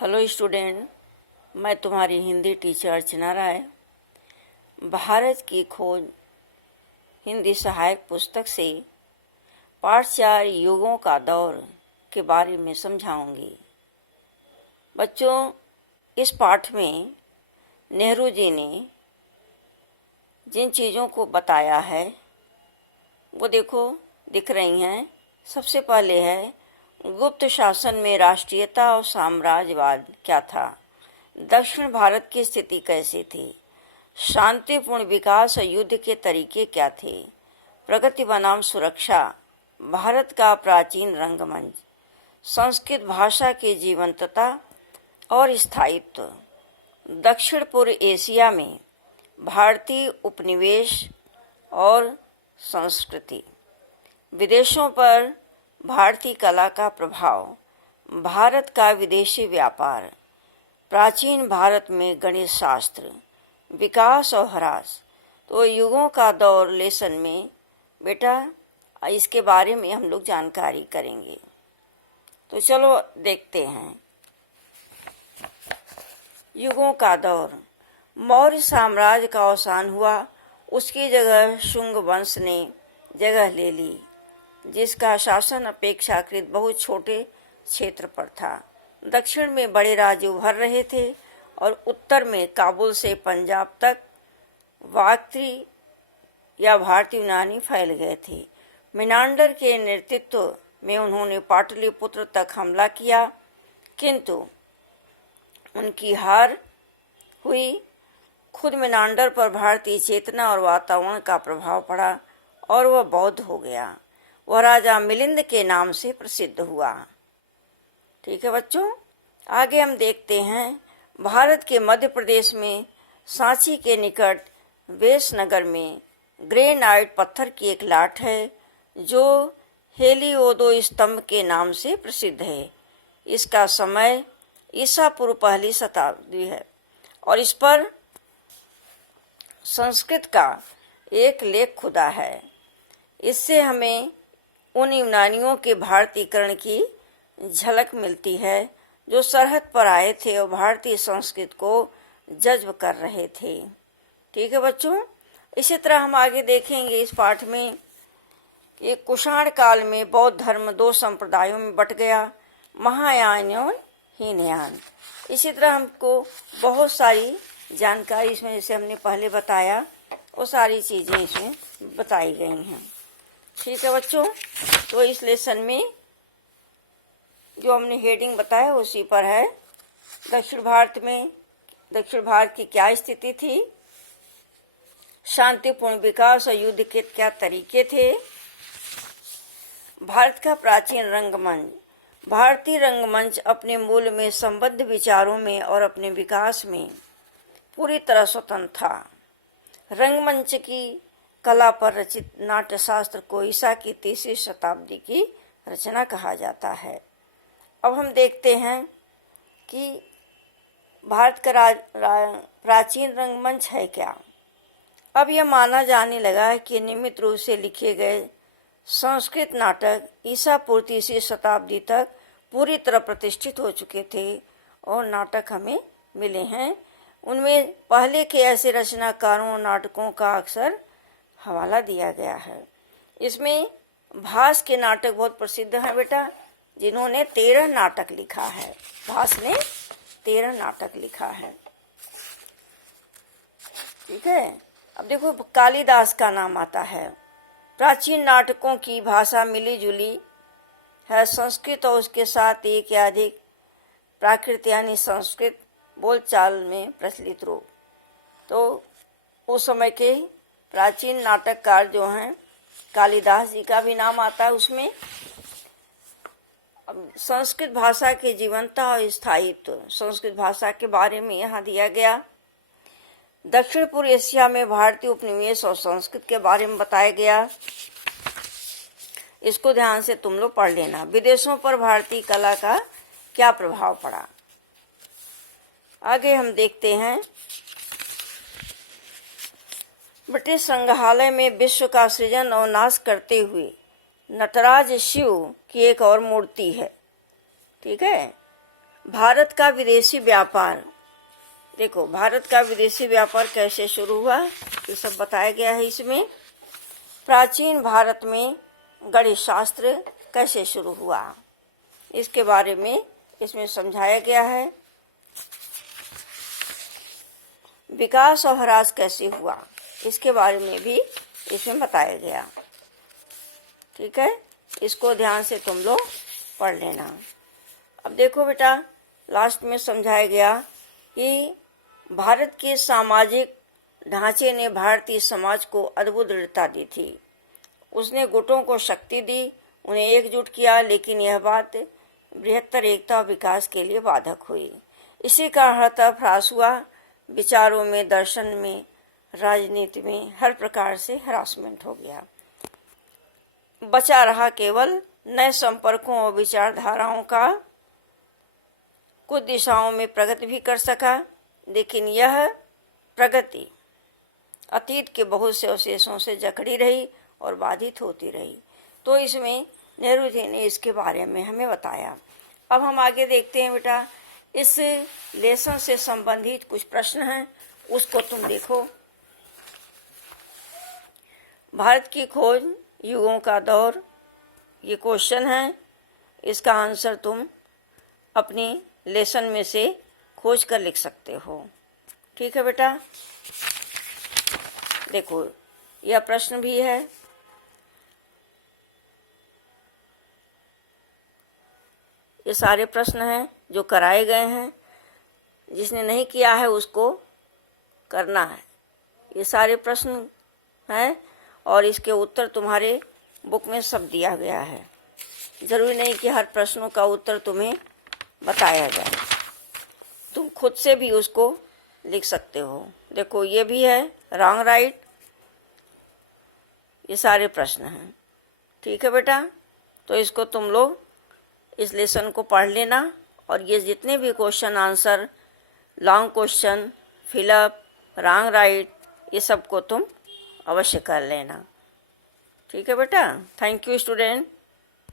Hello student, मैं तुम्हारी Hindi teacher अर्चना राय। भारत की खोज हिंदी सहायक पुस्तक से पाठ 4 युगों का दौर के बारे में समझाऊंगी। बच्चों, इस पाठ में नेहरू जी ने जिन चीज़ों को बताया है वो देखो दिख रही हैं। सबसे पहले है गुप्त शासन में राष्ट्रीयता और साम्राज्यवाद क्या था, दक्षिण भारत की स्थिति कैसी थी, शांतिपूर्ण विकास और युद्ध के तरीके क्या थे, प्रगति बनाम सुरक्षा, भारत का प्राचीन रंगमंच, संस्कृत भाषा की जीवंतता और स्थायित्व, दक्षिण पूर्व एशिया में भारतीय उपनिवेश और संस्कृति, विदेशों पर भारतीय कला का प्रभाव, भारत का विदेशी व्यापार, प्राचीन भारत में गणित शास्त्र, विकास और ह्रास। तो युगों का दौर लेसन में बेटा इसके बारे में हम लोग जानकारी करेंगे। तो चलो देखते हैं। युगों का दौर। मौर्य साम्राज्य का अवसान हुआ, उसकी जगह शुंग वंश ने जगह ले ली, जिसका शासन अपेक्षाकृत बहुत छोटे क्षेत्र पर था। दक्षिण में बड़े राज्य उभर रहे थे और उत्तर में काबुल से पंजाब तक वाक्त्री या भारतीय यूनानी फैल गए थे। मिनांडर के नेतृत्व में उन्होंने पाटलिपुत्र तक हमला किया, किंतु उनकी हार हुई। खुद मिनांडर पर भारतीय चेतना और वातावरण का प्रभाव पड़ा और वह बौद्ध हो गया। वह राजा मिलिंद के नाम से प्रसिद्ध हुआ। ठीक है बच्चों, आगे हम देखते हैं। भारत के मध्य प्रदेश में सांची के निकट वेसनगर में ग्रेनाइट पत्थर की एक लाट है जो हेलियोदो स्तंभ के नाम से प्रसिद्ध है। इसका समय ईसा पूर्व पहली शताब्दी है और इस पर संस्कृत का एक लेख खुदा है। इससे हमें उन यूनानियों के भारतीकरण की झलक मिलती है जो सरहद पर आए थे और भारतीय संस्कृति को जज्ब कर रहे थे। ठीक है बच्चों, इसी तरह हम आगे देखेंगे इस पाठ में कि कुषाण काल में बौद्ध धर्म 2 संप्रदायों में बट गया, महायान और हीनयान। इसी तरह हमको बहुत सारी जानकारी इसमें, जैसे हमने पहले बताया, वो सारी चीज़ें इसमें बताई गई हैं। ठीक है बच्चों, तो इस लेसन में जो हमने हेडिंग बताया उसी पर है। दक्षिण भारत की क्या स्थिति थी, शांतिपूर्ण विकास और युद्ध के क्या तरीके थे, भारत का प्राचीन रंगमंच। भारतीय रंगमंच अपने मूल में संबद्ध विचारों में और अपने विकास में पूरी तरह स्वतंत्र था। रंगमंच की कला पर रचित नाट्यशास्त्र को ईसा की 3वीं शताब्दी की रचना कहा जाता है। अब हम देखते हैं कि भारत का प्राचीन रंगमंच है क्या। अब यह माना जाने लगा है कि नियमित रूप से लिखे गए संस्कृत नाटक ईसा पूर्व 3वीं शताब्दी तक पूरी तरह प्रतिष्ठित हो चुके थे और नाटक हमें मिले हैं। उनमें पहले के ऐसे रचनाकारों और नाटकों का अक्सर हवाला दिया गया है। इसमें भास के नाटक बहुत प्रसिद्ध हैं बेटा, जिन्होंने 13 नाटक लिखा है। भास ने 13 नाटक लिखा है। ठीक है, अब देखो कालिदास का नाम आता है। प्राचीन नाटकों की भाषा मिली जुली है, संस्कृत और उसके साथ एक या अधिक प्राकृत यानी संस्कृत बोलचाल में प्रचलित रूप। तो उस समय के प्राचीन नाटककार जो हैं, कालिदास जी का भी नाम आता है उसमें। अब संस्कृत भाषा की जीवंतता और स्थायित्व, संस्कृत भाषा के बारे में यहाँ दिया गया। दक्षिण पूर्व एशिया में भारतीय उपनिवेश और संस्कृत के बारे में बताया गया। इसको ध्यान से तुम लोग पढ़ लेना। विदेशों पर भारतीय कला का क्या प्रभाव पड़ा। आगे हम देखते हैं। ब्रिटिश संग्रहालय में विश्व का सृजन और नाश करते हुए नटराज शिव की एक और मूर्ति है। ठीक है, भारत का विदेशी व्यापार। देखो, भारत का विदेशी व्यापार कैसे शुरू हुआ, ये सब बताया गया है इसमें। प्राचीन भारत में गणित शास्त्र कैसे शुरू हुआ, इसके बारे में इसमें समझाया गया है। विकास और ह्रास कैसे हुआ, इसके बारे में भी इसमें बताया गया। ठीक है, इसको ध्यान से तुम लोग पढ़ लेना। अब देखो बेटा, लास्ट में समझाया गया कि भारत के सामाजिक ढांचे ने भारतीय समाज को अद्भुत दृढ़ता दी थी। उसने गुटों को शक्ति दी, उन्हें एकजुट किया, लेकिन यह बात बृहत्तर एकता और विकास के लिए बाधक हुई। इसी कारण हर तरफ ह्रास हुआ, विचारों में, दर्शन में, राजनीति में, हर प्रकार से हरासमेंट हो गया। बचा रहा केवल नए संपर्कों और विचारधाराओं का। कुछ दिशाओं में प्रगति भी कर सका, लेकिन यह प्रगति अतीत के बहुत से अवशेषों से जकड़ी रही और बाधित होती रही। तो इसमें नेहरू जी ने इसके बारे में हमें बताया। अब हम आगे देखते हैं बेटा, इस लेसन से संबंधित कुछ प्रश्न हैं, उसको तुम देखो। भारत की खोज, युगों का दौर, ये क्वेश्चन है। इसका आंसर तुम अपनी लेसन में से खोज कर लिख सकते हो। ठीक है बेटा, देखो यह प्रश्न भी है। ये सारे प्रश्न हैं जो कराए गए हैं, जिसने नहीं किया है उसको करना है। ये सारे प्रश्न हैं और इसके उत्तर तुम्हारे बुक में सब दिया गया है। जरूरी नहीं कि हर प्रश्नों का उत्तर तुम्हें बताया जाए, तुम खुद से भी उसको लिख सकते हो। देखो, ये भी है रॉन्ग राइट, ये सारे प्रश्न हैं। ठीक है बेटा, तो इसको तुम लोग इस लेसन को पढ़ लेना, और ये जितने भी question answer, long question, fill up, wrong right, ये सब को तुम अवश्य कर लेना। ठीक है बेटा, थैंक यू स्टूडेंट।